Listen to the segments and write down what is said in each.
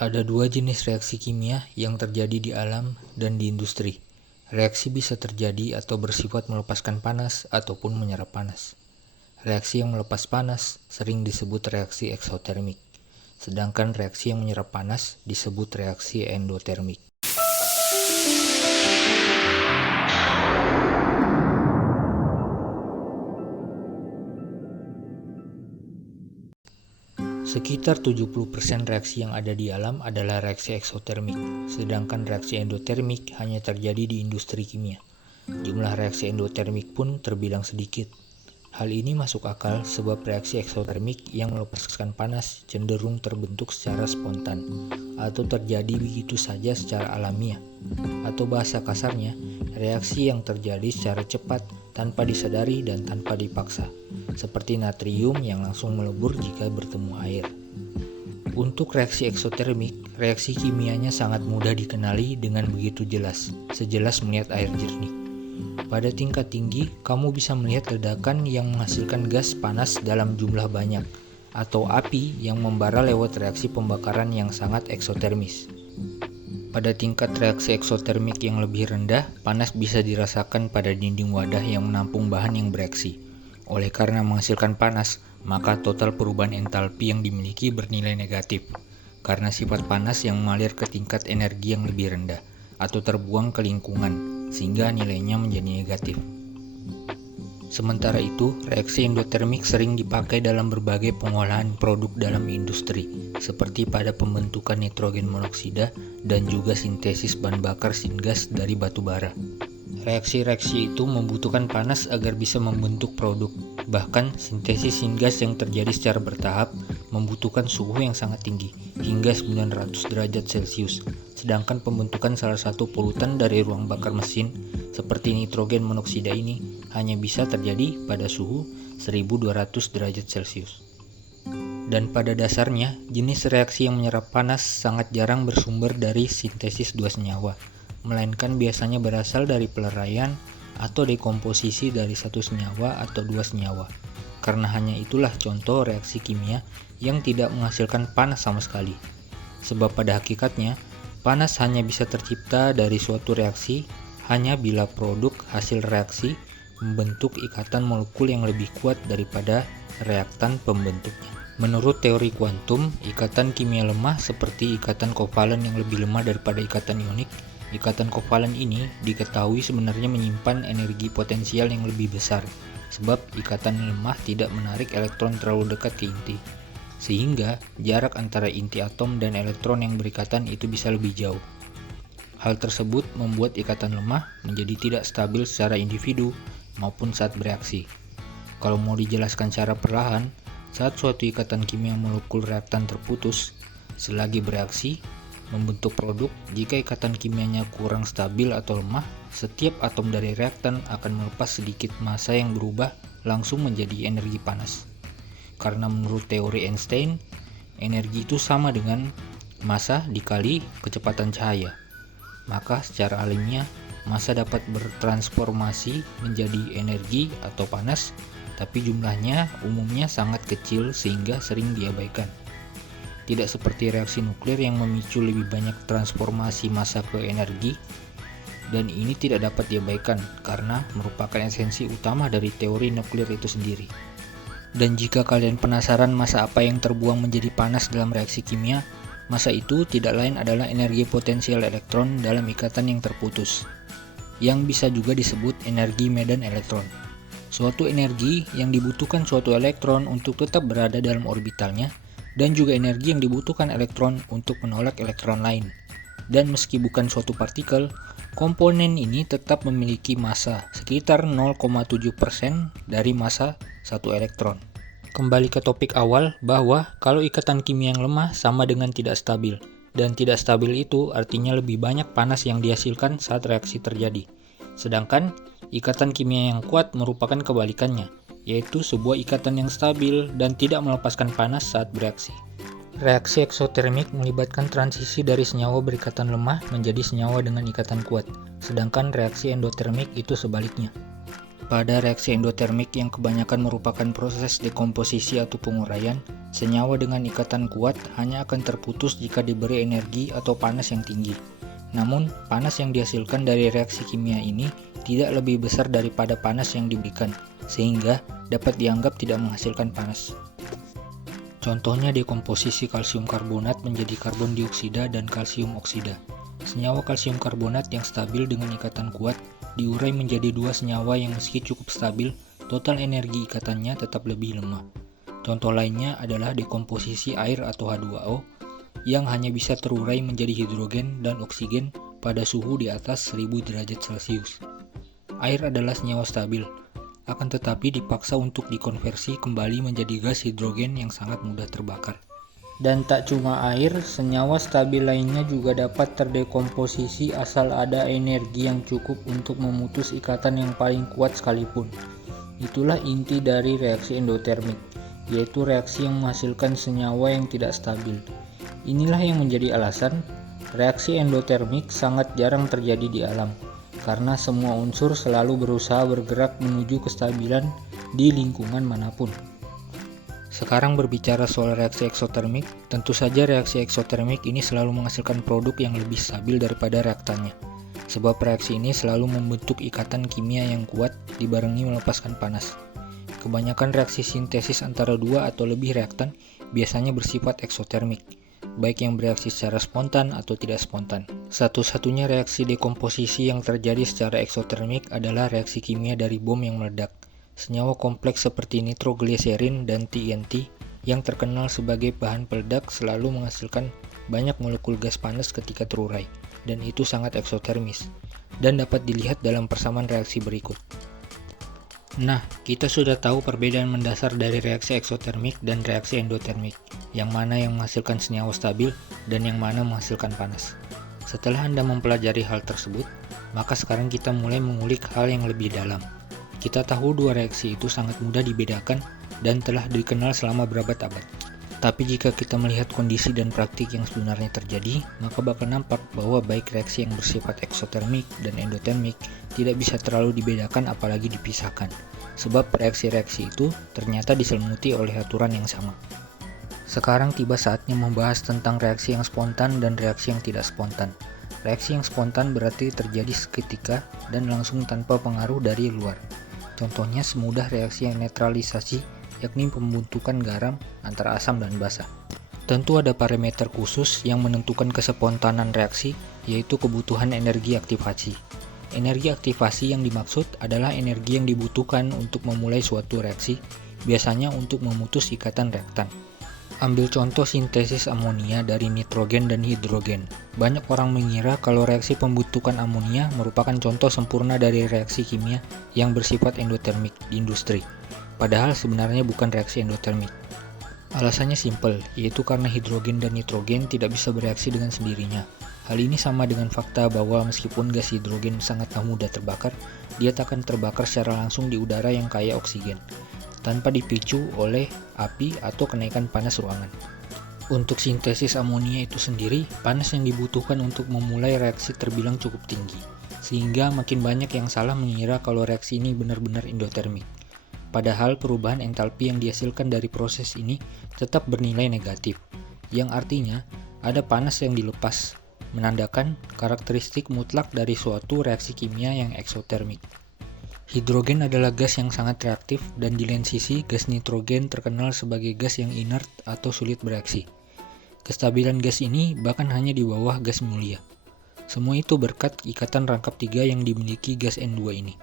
Ada dua jenis reaksi kimia yang terjadi di alam dan di industri. Reaksi bisa terjadi atau bersifat melepaskan panas ataupun menyerap panas. Reaksi yang melepas panas sering disebut reaksi eksotermik, sedangkan reaksi yang menyerap panas disebut reaksi endotermik. Sekitar 70% reaksi yang ada di alam adalah reaksi eksotermik, sedangkan reaksi endotermik hanya terjadi di industri kimia. Jumlah reaksi endotermik pun terbilang sedikit. Hal ini masuk akal sebab reaksi eksotermik yang melepaskan panas cenderung terbentuk secara spontan atau terjadi begitu saja secara alamiah. Atau bahasa kasarnya, reaksi yang terjadi secara cepat tanpa disadari dan tanpa dipaksa, seperti natrium yang langsung melebur jika bertemu air. Untuk reaksi eksotermik, reaksi kimianya sangat mudah dikenali dengan begitu jelas, sejelas melihat air jernih. Pada tingkat tinggi, kamu bisa melihat ledakan yang menghasilkan gas panas dalam jumlah banyak, atau api yang membara lewat reaksi pembakaran yang sangat eksotermis. Pada tingkat reaksi eksotermik yang lebih rendah, panas bisa dirasakan pada dinding wadah yang menampung bahan yang bereaksi. Oleh karena menghasilkan panas, maka total perubahan entalpi yang dimiliki bernilai negatif, karena sifat panas yang mengalir ke tingkat energi yang lebih rendah, atau terbuang ke lingkungan, sehingga nilainya menjadi negatif. Sementara itu, reaksi endotermik sering dipakai dalam berbagai pengolahan produk dalam industri, seperti pada pembentukan nitrogen monoksida dan juga sintesis bahan bakar syngas dari batu bara. Reaksi-reaksi itu membutuhkan panas agar bisa membentuk produk. Bahkan, sintesis syngas yang terjadi secara bertahap membutuhkan suhu yang sangat tinggi, hingga 900 derajat Celcius. Sedangkan pembentukan salah satu polutan dari ruang bakar mesin, seperti nitrogen monoksida ini, hanya bisa terjadi pada suhu 1200 derajat Celcius. Dan pada dasarnya, jenis reaksi yang menyerap panas sangat jarang bersumber dari sintesis dua senyawa, melainkan biasanya berasal dari peleraian atau dekomposisi dari satu senyawa atau dua senyawa. Karena hanya itulah contoh reaksi kimia yang tidak menghasilkan panas sama sekali. Sebab pada hakikatnya, panas hanya bisa tercipta dari suatu reaksi hanya bila produk hasil reaksi membentuk ikatan molekul yang lebih kuat daripada reaktan pembentuknya. Menurut teori kuantum, ikatan kimia lemah seperti ikatan kovalen yang lebih lemah daripada ikatan ionik. Ikatan kovalen ini diketahui sebenarnya menyimpan energi potensial yang lebih besar, sebab ikatan lemah tidak menarik elektron terlalu dekat ke inti, sehingga jarak antara inti atom dan elektron yang berikatan itu bisa lebih jauh. Hal tersebut membuat ikatan lemah menjadi tidak stabil secara individu maupun saat bereaksi. Kalau mau dijelaskan secara perlahan, saat suatu ikatan kimia molekul reaktan terputus, selagi bereaksi, membentuk produk, jika ikatan kimianya kurang stabil atau lemah, setiap atom dari reaktan akan melepas sedikit massa yang berubah langsung menjadi energi panas. Karena menurut teori Einstein, energi itu sama dengan massa dikali kecepatan cahaya. Maka secara alamiah, massa dapat bertransformasi menjadi energi atau panas, tapi jumlahnya umumnya sangat kecil sehingga sering diabaikan. Tidak seperti reaksi nuklir yang memicu lebih banyak transformasi massa ke energi, dan ini tidak dapat diabaikan karena merupakan esensi utama dari teori nuklir itu sendiri. Dan jika kalian penasaran massa apa yang terbuang menjadi panas dalam reaksi kimia, massa itu tidak lain adalah energi potensial elektron dalam ikatan yang terputus, yang bisa juga disebut energi medan elektron. Suatu energi yang dibutuhkan suatu elektron untuk tetap berada dalam orbitalnya, dan juga energi yang dibutuhkan elektron untuk menolak elektron lain. Dan meski bukan suatu partikel, komponen ini tetap memiliki massa sekitar 0,7% dari massa satu elektron. Kembali ke topik awal bahwa kalau ikatan kimia yang lemah sama dengan tidak stabil, dan tidak stabil itu artinya lebih banyak panas yang dihasilkan saat reaksi terjadi. Sedangkan ikatan kimia yang kuat merupakan kebalikannya, yaitu sebuah ikatan yang stabil dan tidak melepaskan panas saat bereaksi. Reaksi eksotermik melibatkan transisi dari senyawa berikatan lemah menjadi senyawa dengan ikatan kuat, sedangkan reaksi endotermik itu sebaliknya. Pada reaksi endotermik yang kebanyakan merupakan proses dekomposisi atau penguraian, senyawa dengan ikatan kuat hanya akan terputus jika diberi energi atau panas yang tinggi. Namun, panas yang dihasilkan dari reaksi kimia ini tidak lebih besar daripada panas yang diberikan, sehingga dapat dianggap tidak menghasilkan panas. Contohnya dekomposisi kalsium karbonat menjadi karbon dioksida dan kalsium oksida. Senyawa kalsium karbonat yang stabil dengan ikatan kuat diurai menjadi dua senyawa yang meski cukup stabil, total energi ikatannya tetap lebih lemah. Contoh lainnya adalah dekomposisi air atau H2O yang hanya bisa terurai menjadi hidrogen dan oksigen pada suhu di atas 1000 derajat Celcius. Air adalah senyawa stabil, akan tetapi dipaksa untuk dikonversi kembali menjadi gas hidrogen yang sangat mudah terbakar. Dan tak cuma air, senyawa stabil lainnya juga dapat terdekomposisi asal ada energi yang cukup untuk memutus ikatan yang paling kuat sekalipun. Itulah inti dari reaksi endotermik, yaitu reaksi yang menghasilkan senyawa yang tidak stabil. Inilah yang menjadi alasan reaksi endotermik sangat jarang terjadi di alam, karena semua unsur selalu berusaha bergerak menuju kestabilan di lingkungan manapun. Sekarang berbicara soal reaksi eksotermik, tentu saja reaksi eksotermik ini selalu menghasilkan produk yang lebih stabil daripada reaktannya. Sebab reaksi ini selalu membentuk ikatan kimia yang kuat dibarengi melepaskan panas. Kebanyakan reaksi sintesis antara dua atau lebih reaktan biasanya bersifat eksotermik, baik yang bereaksi secara spontan atau tidak spontan. Satu-satunya reaksi dekomposisi yang terjadi secara eksotermik adalah reaksi kimia dari bom yang meledak. Senyawa kompleks seperti nitrogliserin dan TNT yang terkenal sebagai bahan peledak selalu menghasilkan banyak molekul gas panas ketika terurai, dan itu sangat eksotermis, dan dapat dilihat dalam persamaan reaksi berikut. Nah, kita sudah tahu perbedaan mendasar dari reaksi eksotermik dan reaksi endotermik, yang mana yang menghasilkan senyawa stabil dan yang mana menghasilkan panas. Setelah Anda mempelajari hal tersebut, maka sekarang kita mulai mengulik hal yang lebih dalam. Kita tahu dua reaksi itu sangat mudah dibedakan dan telah dikenal selama berabad-abad. Tapi jika kita melihat kondisi dan praktik yang sebenarnya terjadi, maka bakal nampak bahwa baik reaksi yang bersifat eksotermik dan endotermik tidak bisa terlalu dibedakan apalagi dipisahkan. Sebab reaksi-reaksi itu ternyata diselimuti oleh aturan yang sama. Sekarang tiba saatnya membahas tentang reaksi yang spontan dan reaksi yang tidak spontan. Reaksi yang spontan berarti terjadi seketika dan langsung tanpa pengaruh dari luar. Contohnya semudah reaksi yang netralisasi, yakni pembentukan garam antara asam dan basa. Tentu ada parameter khusus yang menentukan kespontanan reaksi, yaitu kebutuhan energi aktivasi. Energi aktivasi yang dimaksud adalah energi yang dibutuhkan untuk memulai suatu reaksi, biasanya untuk memutus ikatan reaktan. Ambil contoh sintesis amonia dari nitrogen dan hidrogen. Banyak orang mengira kalau reaksi pembentukan amonia merupakan contoh sempurna dari reaksi kimia yang bersifat endotermik di industri. Padahal sebenarnya bukan reaksi endotermik. Alasannya simpel, yaitu karena hidrogen dan nitrogen tidak bisa bereaksi dengan sendirinya. Hal ini sama dengan fakta bahwa meskipun gas hidrogen sangatlah mudah terbakar, dia tak akan terbakar secara langsung di udara yang kaya oksigen, tanpa dipicu oleh api atau kenaikan panas ruangan. Untuk sintesis amonia itu sendiri, panas yang dibutuhkan untuk memulai reaksi terbilang cukup tinggi, sehingga makin banyak yang salah mengira kalau reaksi ini benar-benar endotermik. Padahal perubahan entalpi yang dihasilkan dari proses ini tetap bernilai negatif, yang artinya ada panas yang dilepas, menandakan karakteristik mutlak dari suatu reaksi kimia yang eksotermik. Hidrogen adalah gas yang sangat reaktif dan di lain sisi gas nitrogen terkenal sebagai gas yang inert atau sulit bereaksi. Kestabilan gas ini bahkan hanya di bawah gas mulia. Semua itu berkat ikatan rangkap 3 yang dimiliki gas N2 ini.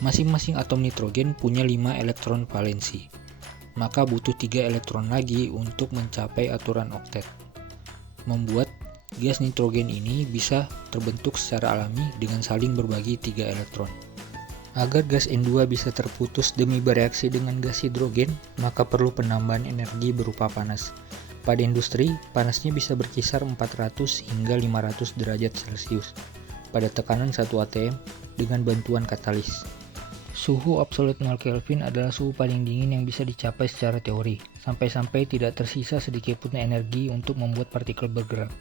Masing-masing atom nitrogen punya 5 elektron valensi, maka butuh 3 elektron lagi untuk mencapai aturan oktet. Membuat gas nitrogen ini bisa terbentuk secara alami dengan saling berbagi 3 elektron. Agar gas N2 bisa terputus demi bereaksi dengan gas hidrogen, maka perlu penambahan energi berupa panas. Pada industri, panasnya bisa berkisar 400 hingga 500 derajat Celcius pada tekanan 1 atm dengan bantuan katalis. Suhu absolut 0 Kelvin adalah suhu paling dingin yang bisa dicapai secara teori, sampai-sampai tidak tersisa sedikitpun energi untuk membuat partikel bergerak.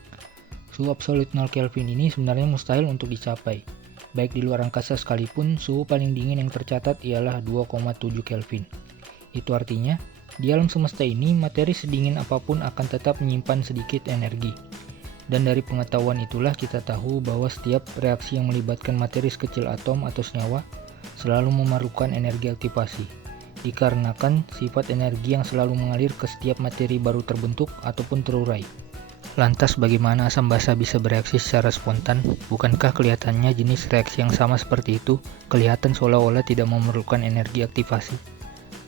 Suhu absolut 0 Kelvin ini sebenarnya mustahil untuk dicapai. Baik di luar angkasa sekalipun, suhu paling dingin yang tercatat ialah 2,7 Kelvin. Itu artinya, di alam semesta ini, materi sedingin apapun akan tetap menyimpan sedikit energi. Dan dari pengetahuan itulah kita tahu bahwa setiap reaksi yang melibatkan materi sekecil atom atau senyawa selalu memerlukan energi aktivasi, dikarenakan sifat energi yang selalu mengalir ke setiap materi baru terbentuk ataupun terurai. Lantas bagaimana asam basa bisa bereaksi secara spontan? Bukankah kelihatannya jenis reaksi yang sama seperti itu kelihatan seolah-olah tidak memerlukan energi aktivasi?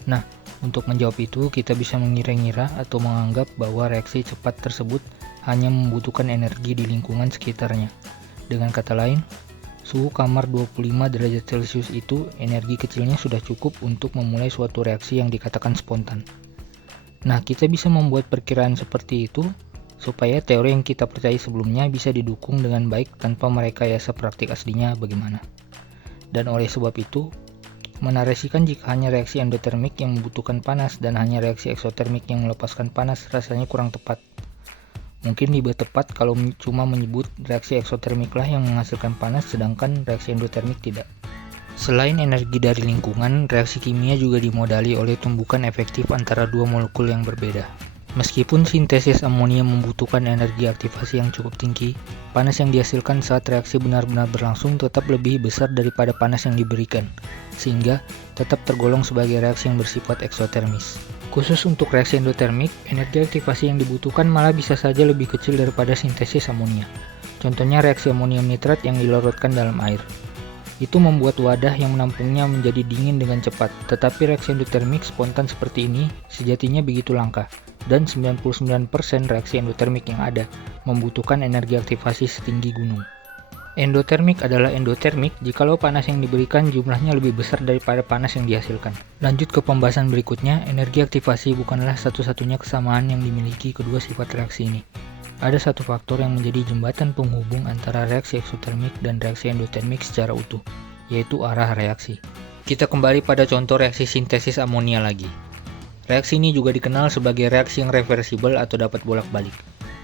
Nah, untuk menjawab itu kita bisa mengira-ngira atau menganggap bahwa reaksi cepat tersebut hanya membutuhkan energi di lingkungan sekitarnya. Dengan kata lain, suhu kamar 25 derajat Celcius itu energi kecilnya sudah cukup untuk memulai suatu reaksi yang dikatakan spontan. Nah, kita bisa membuat perkiraan seperti itu supaya teori yang kita percaya sebelumnya bisa didukung dengan baik tanpa merekayasa praktik aslinya bagaimana. Dan oleh sebab itu, menarasikan jika hanya reaksi endotermik yang membutuhkan panas dan hanya reaksi eksotermik yang melepaskan panas rasanya kurang tepat. Mungkin lebih tepat kalau cuma menyebut reaksi eksotermiklah yang menghasilkan panas sedangkan reaksi endotermik tidak. Selain energi dari lingkungan, reaksi kimia juga dimodali oleh tumbukan efektif antara dua molekul yang berbeda. Meskipun sintesis amonia membutuhkan energi aktivasi yang cukup tinggi, panas yang dihasilkan saat reaksi benar-benar berlangsung tetap lebih besar daripada panas yang diberikan, sehingga tetap tergolong sebagai reaksi yang bersifat eksotermis. Khusus untuk reaksi endotermik, energi aktivasi yang dibutuhkan malah bisa saja lebih kecil daripada sintesis amonia. Contohnya reaksi amonium nitrat yang dilarutkan dalam air. Itu membuat wadah yang menampungnya menjadi dingin dengan cepat, tetapi reaksi endotermik spontan seperti ini sejatinya begitu langka. Dan 99% reaksi endotermik yang ada membutuhkan energi aktivasi setinggi gunung. Endotermik adalah endotermik jikalau panas yang diberikan jumlahnya lebih besar daripada panas yang dihasilkan. Lanjut ke pembahasan berikutnya, energi aktivasi bukanlah satu-satunya kesamaan yang dimiliki kedua sifat reaksi ini. Ada satu faktor yang menjadi jembatan penghubung antara reaksi eksotermik dan reaksi endotermik secara utuh, yaitu arah reaksi. Kita kembali pada contoh reaksi sintesis amonia lagi. Reaksi ini juga dikenal sebagai reaksi yang reversibel atau dapat bolak-balik.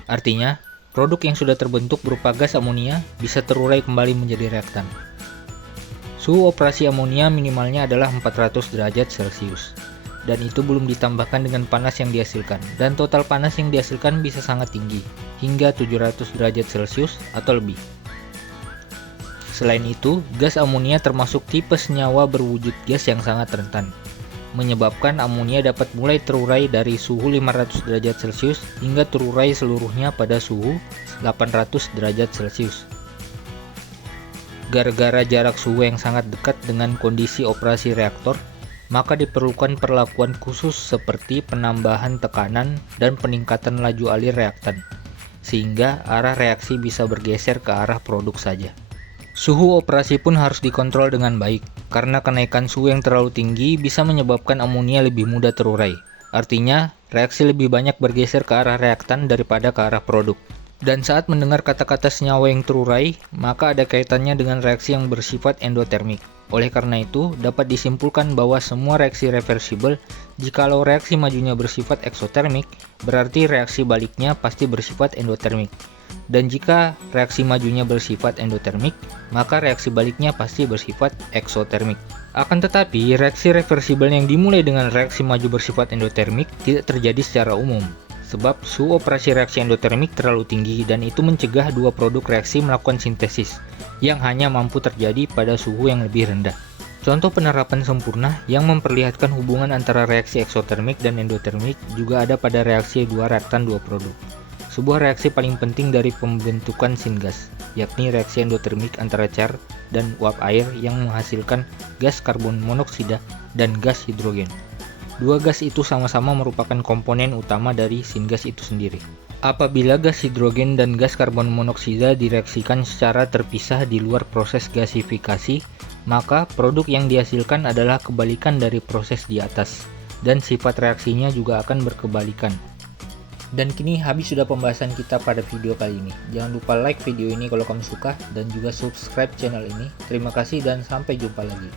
Artinya, produk yang sudah terbentuk berupa gas amonia bisa terurai kembali menjadi reaktan. Suhu operasi amonia minimalnya adalah 400 derajat Celcius, dan itu belum ditambahkan dengan panas yang dihasilkan, dan total panas yang dihasilkan bisa sangat tinggi, hingga 700 derajat Celcius atau lebih. Selain itu, gas amonia termasuk tipe senyawa berwujud gas yang sangat rentan, menyebabkan amonia dapat mulai terurai dari suhu 500 derajat Celcius hingga terurai seluruhnya pada suhu 800 derajat Celcius. Gara-gara jarak suhu yang sangat dekat dengan kondisi operasi reaktor, maka diperlukan perlakuan khusus seperti penambahan tekanan dan peningkatan laju alir reaktan, sehingga arah reaksi bisa bergeser ke arah produk saja. Suhu operasi pun harus dikontrol dengan baik, karena kenaikan suhu yang terlalu tinggi bisa menyebabkan amonia lebih mudah terurai. Artinya, reaksi lebih banyak bergeser ke arah reaktan daripada ke arah produk. Dan saat mendengar kata-kata senyawa yang terurai, maka ada kaitannya dengan reaksi yang bersifat endotermik. Oleh karena itu, dapat disimpulkan bahwa semua reaksi reversibel, jikalau reaksi majunya bersifat eksotermik, berarti reaksi baliknya pasti bersifat endotermik. Dan jika reaksi majunya bersifat endotermik, maka reaksi baliknya pasti bersifat eksotermik. Akan tetapi, reaksi reversibel yang dimulai dengan reaksi maju bersifat endotermik tidak terjadi secara umum, sebab suhu operasi reaksi endotermik terlalu tinggi dan itu mencegah dua produk reaksi melakukan sintesis, yang hanya mampu terjadi pada suhu yang lebih rendah. Contoh penerapan sempurna yang memperlihatkan hubungan antara reaksi eksotermik dan endotermik juga ada pada reaksi dua reaktan dua produk. Sebuah reaksi paling penting dari pembentukan syngas, yakni reaksi endotermik antara cair dan uap air yang menghasilkan gas karbon monoksida dan gas hidrogen. Dua gas itu sama-sama merupakan komponen utama dari syngas itu sendiri. Apabila gas hidrogen dan gas karbon monoksida direaksikan secara terpisah di luar proses gasifikasi, maka produk yang dihasilkan adalah kebalikan dari proses di atas, dan sifat reaksinya juga akan berkebalikan. Dan kini habis sudah pembahasan kita pada video kali ini. Jangan lupa like video ini kalau kamu suka dan juga subscribe channel ini. Terima kasih dan sampai jumpa lagi.